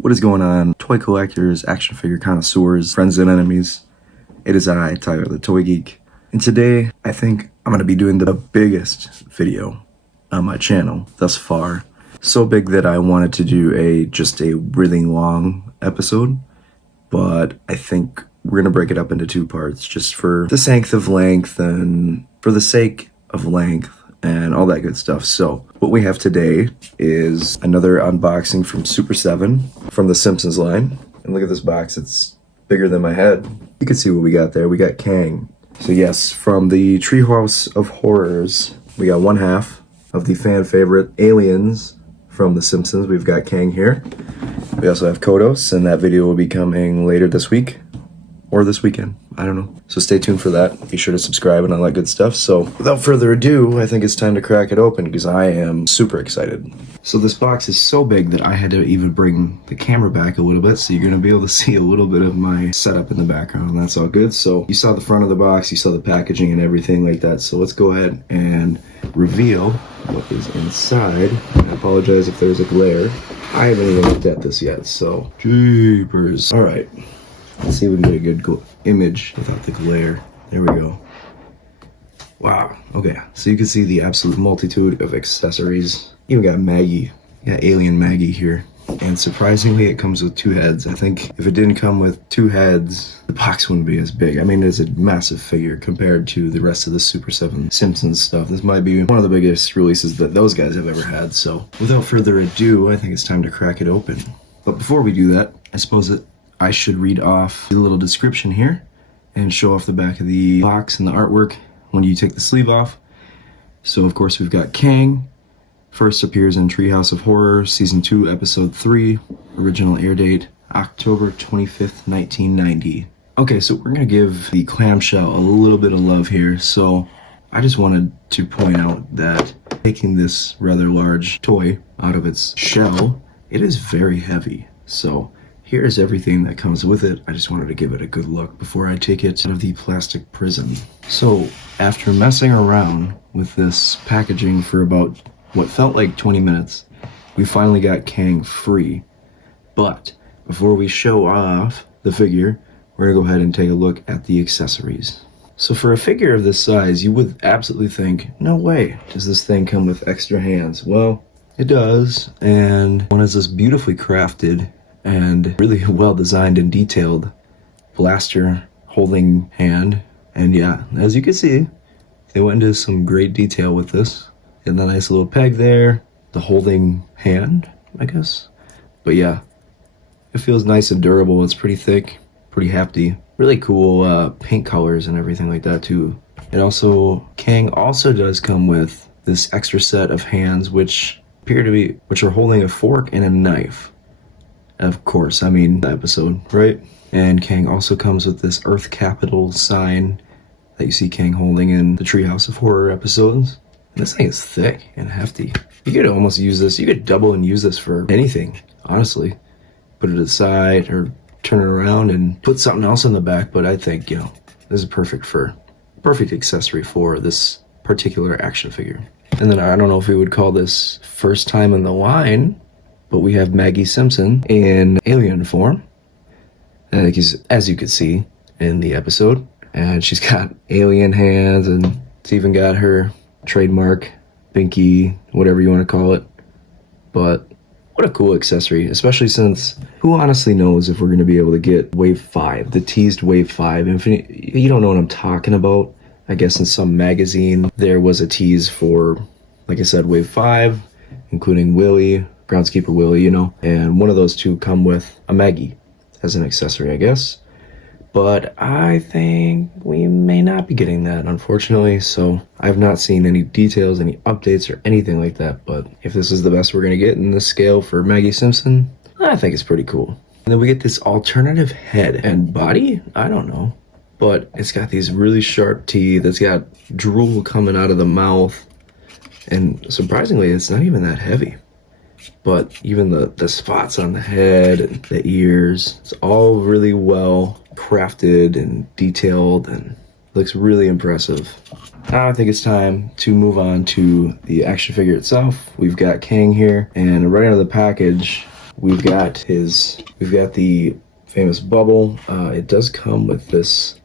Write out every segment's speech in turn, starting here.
What is going on, toy collectors, action figure connoisseurs, friends and enemies? It is I, Tyler the Toy Geek, and today I think I'm going to be doing the biggest video on my channel thus far. So big that I wanted to do just a really long episode, but I think we're going to break it up into two parts just for the sake of length and all that good stuff. So what we have today is another unboxing from Super 7 from the Simpsons line. And look at this box, it's bigger than my head. You can see what we got there. We got Kang. So yes, from the Treehouse of Horrors, we got one half of the fan favorite aliens from the Simpsons. We've got Kang here. We also have Kodos, and that video will be coming later this week. Or this weekend, I don't know. So stay tuned for that. Be sure to subscribe and all that good stuff. So without further ado, I think it's time to crack it open because I am super excited. So this box is so big that I had to even bring the camera back a little bit, so you're gonna be able to see a little bit of my setup in the background. That's all good. So you saw the front of the box, you saw the packaging and everything like that. So let's go ahead and reveal what is inside. I apologize if there's a glare. I haven't even looked at this yet, so jeepers. All right. Let's see if we can get a good image without the glare. There we go. Wow. Okay. So you can see the absolute multitude of accessories. Even got Maggie. Yeah, alien Maggie here. And surprisingly, it comes with two heads. I think if it didn't come with two heads, the box wouldn't be as big. I mean, it's a massive figure compared to the rest of the Super 7 Simpsons stuff. This might be one of the biggest releases that those guys have ever had. So without further ado, I think it's time to crack it open. But before we do that, I suppose that I should read off the little description here and show off the back of the box and the artwork when you take the sleeve off. So of course we've got Kang, first appears in Treehouse of Horror, Season 2, Episode 3, original air date, October 25th, 1990. Okay, so we're gonna give the clamshell a little bit of love here. So I just wanted to point out that taking this rather large toy out of its shell, it is very heavy. So here's everything that comes with it. I just wanted to give it a good look before I take it out of the plastic prison. So after messing around with this packaging for about what felt like 20 minutes, we finally got Kang free. But before we show off the figure, we're gonna go ahead and take a look at the accessories. So for a figure of this size, you would absolutely think, no way does this thing come with extra hands. Well, it does, and one is this beautifully crafted and really well designed and detailed blaster holding hand. And yeah, as you can see, they went into some great detail with this. And the nice little peg there, the holding hand, I guess. But yeah, it feels nice and durable. It's pretty thick, pretty hefty. Really cool paint colors and everything like that too. Kang also does come with this extra set of hands which are holding a fork and a knife. Of course, I mean the episode, right? And Kang also comes with this Earth Capital sign that you see Kang holding in the Treehouse of Horror episodes. And this thing is thick and hefty. You could almost use this, you could double and use this for anything, honestly. Put it aside or turn it around and put something else in the back, but I think, this is perfect accessory for this particular action figure. And then I don't know if we would call this first time in the line, but we have Maggie Simpson in alien form, as you could see in the episode. And she's got alien hands, and it's even got her trademark binky, whatever you want to call it. But what a cool accessory, especially since who honestly knows if we're going to be able to get Wave 5, the teased Wave 5. If you don't know what I'm talking about, I guess in some magazine there was a tease for, like I said, Wave 5, including Willie, Groundskeeper Willie, and one of those two come with a Maggie as an accessory, I guess. But I think we may not be getting that, unfortunately. So I've not seen any details, any updates, or anything like that. But if this is the best we're going to get in this scale for Maggie Simpson, I think it's pretty cool. And then we get this alternative head and body. I don't know. But it's got these really sharp teeth. It's got drool coming out of the mouth. And surprisingly, it's not even that heavy. But even the spots on the head and the ears, it's all really well crafted and detailed and looks really impressive. Now I think it's time to move on to the action figure itself. We've got Kang here, and right out of the package we've got the famous bubble. It does come with this.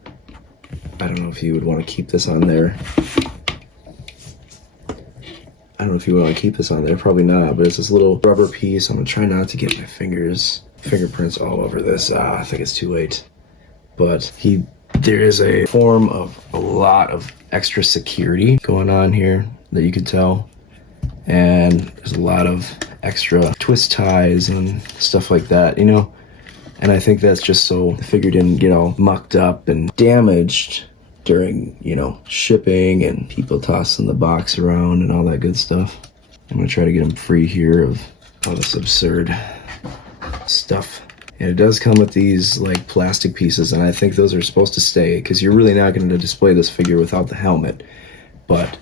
I don't know if you would want to keep this on there. I don't know if you want to keep this on there. Probably not. But it's this little rubber piece. I'm gonna try not to get my fingerprints all over this. I think it's too late. But there is a form of a lot of extra security going on here that you can tell. And there's a lot of extra twist ties and stuff like that, you know? And I think that's just so the figure didn't get all mucked up and damaged during, you know, shipping and people tossing the box around and all that good stuff. I'm gonna try to get them free here of all this absurd stuff. And it does come with these like plastic pieces, and I think those are supposed to stay because you're really not going to display this figure without the helmet. But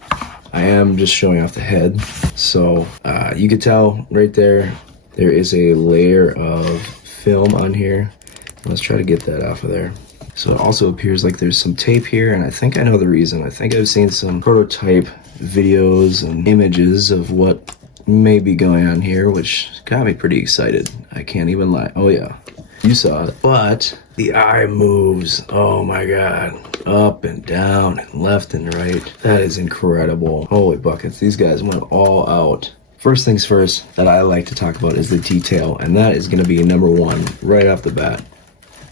I am just showing off the head. So you can tell right there is a layer of film on here. Let's try to get that off of there. So it also appears like there's some tape here, and I think I know the reason. I think I've seen some prototype videos and images of what may be going on here, which got me pretty excited. I can't even lie. Oh yeah, you saw it. But the eye moves, oh my god, up and down and left and right. That is incredible. Holy buckets, these guys went all out. First things first that I like to talk about is the detail, and that is going to be number one right off the bat.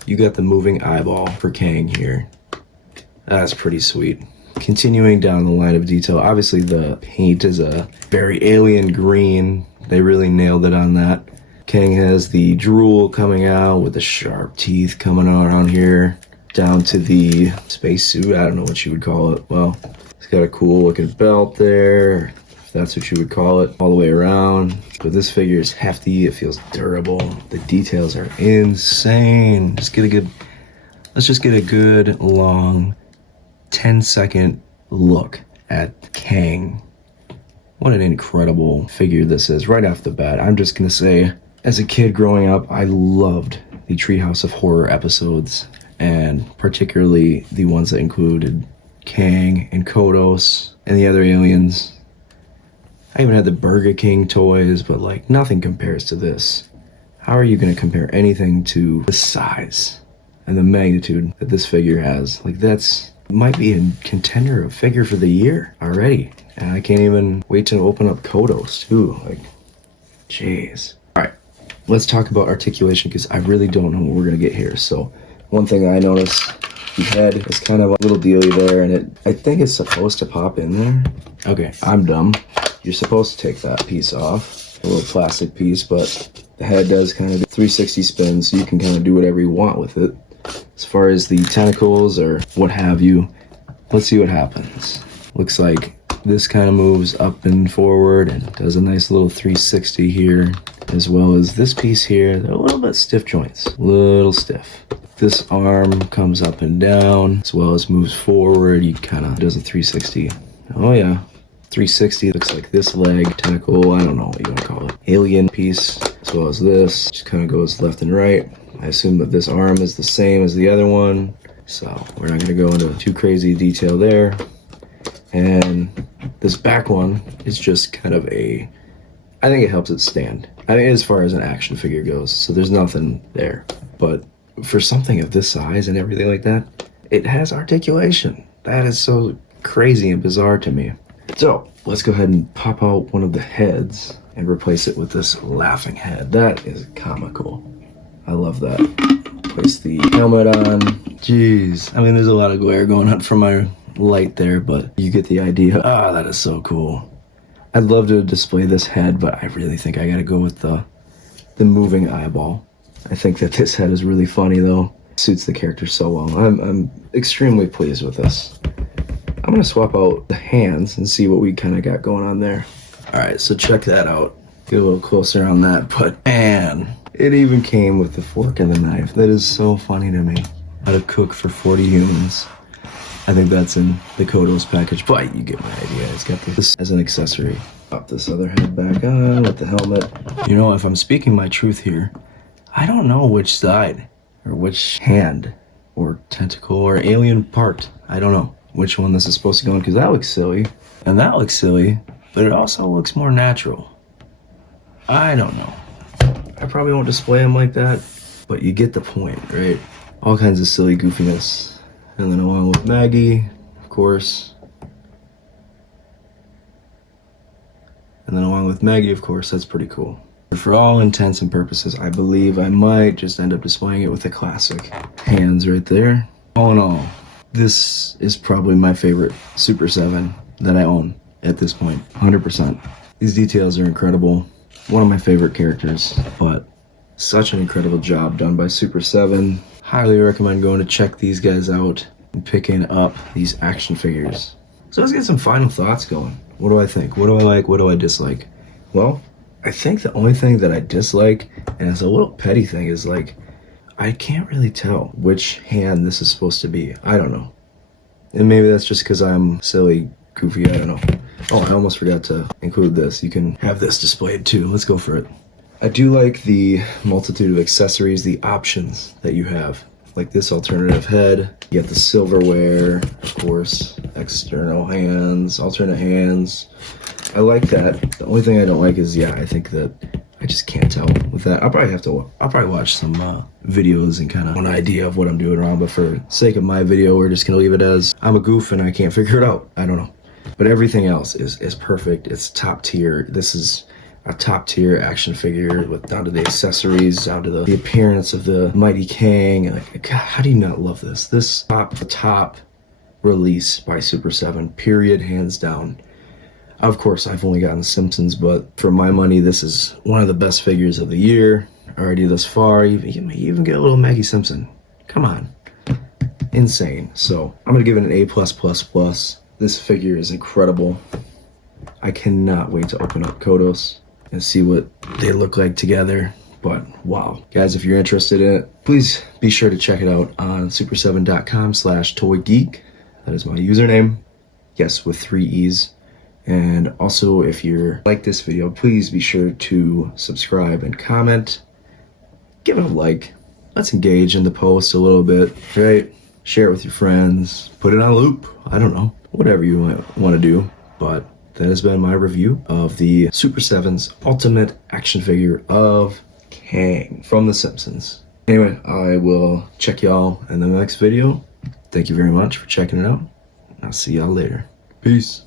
You got the moving eyeball for Kang here. That's pretty sweet. Continuing down the line of detail, obviously the paint is a very alien green. They really nailed it on that. Kang has the drool coming out with the sharp teeth coming out on here. Down to the spacesuit, I don't know what you would call it. Well, it's got a cool looking belt there, if that's what you would call it, all the way around. But this figure is hefty, it feels durable. The details are insane. Let's just get a good long 10-second look at Kang. What an incredible figure this is right off the bat. I'm just gonna say, as a kid growing up, I loved the Treehouse of Horror episodes, and particularly the ones that included Kang and Kodos and the other aliens. I even had the Burger King toys, but like nothing compares to this. How are you gonna compare anything to the size and the magnitude that this figure has? Like might be a contender of figure for the year already. And I can't even wait to open up Kodos too. Like, jeez. Alright, let's talk about articulation because I really don't know what we're gonna get here. So, one thing I noticed, the head is kind of a little dealy there, and I think it's supposed to pop in there. Okay, I'm dumb. You're supposed to take that piece off, a little plastic piece, but the head does kind of do 360 spin, so you can kind of do whatever you want with it. As far as the tentacles or what have you, let's see what happens. Looks like this kind of moves up and forward and does a nice little 360 here, as well as this piece here. They're a little bit stiff joints, a little stiff. This arm comes up and down, as well as moves forward. You kind of does a 360. Oh yeah, 360. Looks like this leg, tentacle, I don't know what you want to call it. Alien piece, as well as this. Just kind of goes left and right. I assume that this arm is the same as the other one, so we're not going to go into too crazy detail there. And this back one is just kind of I think it helps it stand. I mean, as far as an action figure goes, so there's nothing there. But for something of this size and everything like that, it has articulation. That is so crazy and bizarre to me. So let's go ahead and pop out one of the heads and replace it with this laughing head. That is comical. I love that. Place the helmet on. Jeez. I mean, there's a lot of glare going on from my light there, but you get the idea. Ah, that is so cool. I'd love to display this head, but I really think I gotta go with the moving eyeball. I think that this head is really funny though. Suits the character so well. I'm extremely pleased with this. I'm gonna swap out the hands and see what we kind of got going on there. Alright, so check that out. Get a little closer on that, but man, it even came with the fork and the knife. That is so funny to me. How to cook for 40 humans. I think that's in the Kodos package, but you get my idea. It's got this as an accessory. Pop this other head back on with the helmet. You know, if I'm speaking my truth here, I don't know which side or which hand or tentacle or alien part. I don't know which one this is supposed to go on because that looks silly and that looks silly, but it also looks more natural. I don't know. I probably won't display them like that, but you get the point, right? All kinds of silly goofiness. And then along with Maggie, of course. And then along with Maggie, of course, that's pretty cool. For all intents and purposes, I believe I might just end up displaying it with the classic hands right there. All in all, this is probably my favorite Super 7 that I own at this point, 100%. These details are incredible. One of my favorite characters, but such an incredible job done by Super 7. Highly recommend going to check these guys out and picking up these action figures. So let's get some final thoughts going. What do I think? What do I like? What do I dislike? Well, I think the only thing that I dislike, and it's a little petty thing, is like, I can't really tell which hand this is supposed to be. I don't know. And maybe that's just because I'm silly, goofy, I don't know. Oh, I almost forgot to include this. You can have this displayed too. Let's go for it. I do like the multitude of accessories, the options that you have. Like this alternative head. You got the silverware, of course, external hands, alternate hands. I like that. The only thing I don't like is, yeah, I think that I just can't tell with that. I'll probably watch some videos and kind of an idea of what I'm doing wrong, but for sake of my video, we're just gonna leave it as I'm a goof and I can't figure it out. I don't know. But everything else is perfect. It's top tier. This is a top tier action figure with down to the accessories, down to the appearance of the mighty Kang. Like, God, how do you not love this? This top release by Super 7, period, hands down. Of course, I've only gotten Simpsons, but for my money, this is one of the best figures of the year already thus far. You even get a little Maggie Simpson. Come on. Insane. So I'm going to give it an A+++. This figure is incredible. I cannot wait to open up Kodos and see what they look like together. But wow. Guys, if you're interested in it, please be sure to check it out on super7.com/toygeek. That is my username. Yes, with 3 E's. And also, if you like this video, please be sure to subscribe and comment. Give it a like. Let's engage in the post a little bit, right? Share it with your friends. Put it on loop. I don't know. Whatever you want to do. But that has been my review of the Super 7's ultimate action figure of Kang from The Simpsons. Anyway, I will check y'all in the next video. Thank you very much for checking it out. I'll see y'all later. Peace.